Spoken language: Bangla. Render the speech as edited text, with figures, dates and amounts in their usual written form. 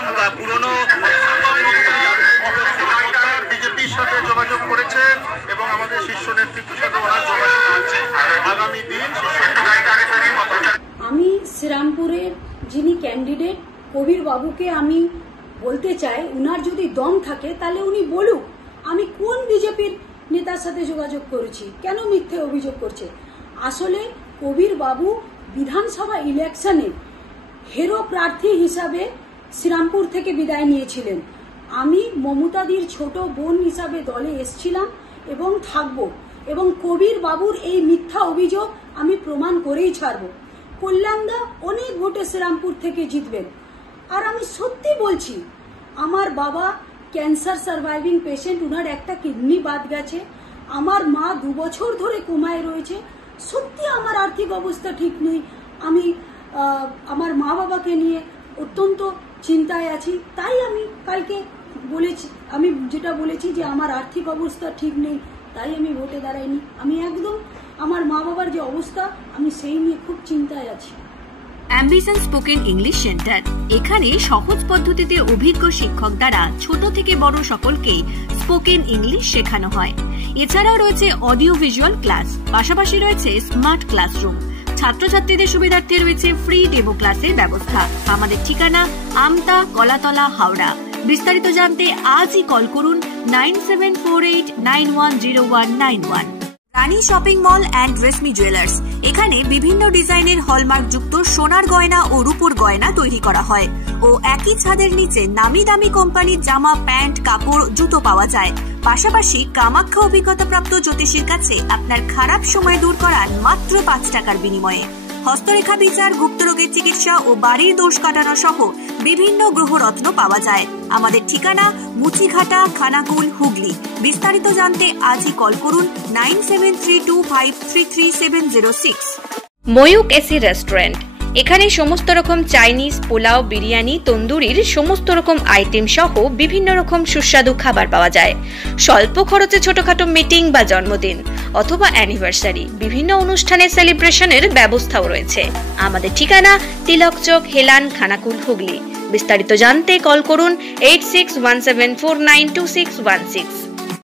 একজন পুরনো বিজেপির সাথে যোগাযোগ করেছেন এবং আমাদের শীর্ষ নেতৃত্বের সাথে ওনার যোগাযোগ আছে। আগামী দিন আমি শ্রীরামপুরের যিনি ক্যান্ডিডেট কবির বাবুকে আমি বলতে চাই, উনার যদি দম থাকে তাহলে উনি বলুক আমি কোন বিজেপির নেতার সাথে যোগাযোগ করেছি, কেন মিথ্যে অভিযোগ করছে। আসলে কবির বাবু বিধানসভা ইলেকশনে হেরো প্রার্থী হিসাবে শ্রীরামপুর থেকে বিদায় নিয়েছিলেন। আমি মমতাদির ছোট বোন হিসাবে দলে এসছিলাম এবং থাকব, এবং কবির বাবুর এই মিথ্যা অভিযোগ আমি প্রমাণ করেই ছাড়ব। কল্যাণদা অনেক ভোটে শ্রীরামপুর থেকে জিতবেন। আর আমি সত্যি বলছি, আমার বাবা ক্যান্সার সার্ভাইভিং পেশেন্ট, উনার একটা কিডনি বাদ গেছে। আমার মা 2 বছর ধরে কোমায় রয়েছে। সত্যি আমার আর্থিক অবস্থা ঠিক নেই। আমি আমার মা বাবাকে নিয়ে অত্যন্ত চিন্তায় আছি। তাই আমি কালকে বলেছি, আমি যেটা বলেছি যে আমার আর্থিক অবস্থা ঠিক নেই, তাই আমি ভোটে দাঁড়াইনি। আমি একদম আমার মা বাবার যে অবস্থা, আমি সেই নিয়ে খুব চিন্তায় আছি। অ্যাম্বিশন স্পোকেন ইংলিশ সেন্টার, এখানে সহজ পদ্ধতিতে অভিজ্ঞ শিক্ষক দ্বারা ছোট থেকে বড় সকলকে স্পোকেন ইংলিশ শেখানো হয়। এছাড়াও রয়েছে অডিও ভিজুয়াল ক্লাস, পাশাপাশি রয়েছে স্মার্ট ক্লাসরুম। ছাত্রছাত্রীদের সুবিধার্থে রয়েছে ফ্রি ডেমো ক্লাসের ব্যবস্থা। আমাদের ঠিকানা আমতা, কলাতলা, হাওড়া। বিস্তারিত জানতে আজই কল করুন 9748910191। Rani shopping mall and Reshmi jewellers, এখানে বিভিন্ন ডিজাইনের হলমার্ক যুক্ত সোনার গয়না ও রূপোর গয়না তৈরি করা হয় ও একই ছাদের নিচে নামি দামি কোম্পানির জামা, প্যান্ট, কাপড়, জুতো পাওয়া যায়। পাশাপাশি কামাখ্যা অভিজ্ঞতাপ্রাপ্ত জ্যোতিষীর কাছে আপনার খারাপ সময় দূর করান মাত্র 5 টাকার বিনিময়ে। হস্তরেখা বিচার, গুপ্তরোগের চিকিৎসা ও বাড়ির দোষ কাটানো সহ বিভিন্ন গ্রহরত্ন পাওয়া যায়। আমাদের ঠিকানা মুচিঘাটা, খানাকুল, হুগলি। বিস্তারিত জানতে আজই কল করুন 9732533706। ময়ূক এসি রেস্টুরেন্ট, এখানে সমস্ত রকম চাইনিজ, পোলাও, বিরিয়ানি, তন্দুরির সমস্ত রকম আইটেম সহ বিভিন্ন রকম সুস্বাদু খাবার পাওয়া যায়। স্বল্প খরচে ছোটখাটো মিটিং বা জন্মদিন অথবা অ্যানিভার্সারি, বিভিন্ন অনুষ্ঠানে সেলিব্রেশনের ব্যবস্থাও রয়েছে। আমাদের ঠিকানা তিলক চক, হেলান, খানাকুল, হুগলি। বিস্তারিত জানতে কল করুন 8617492616।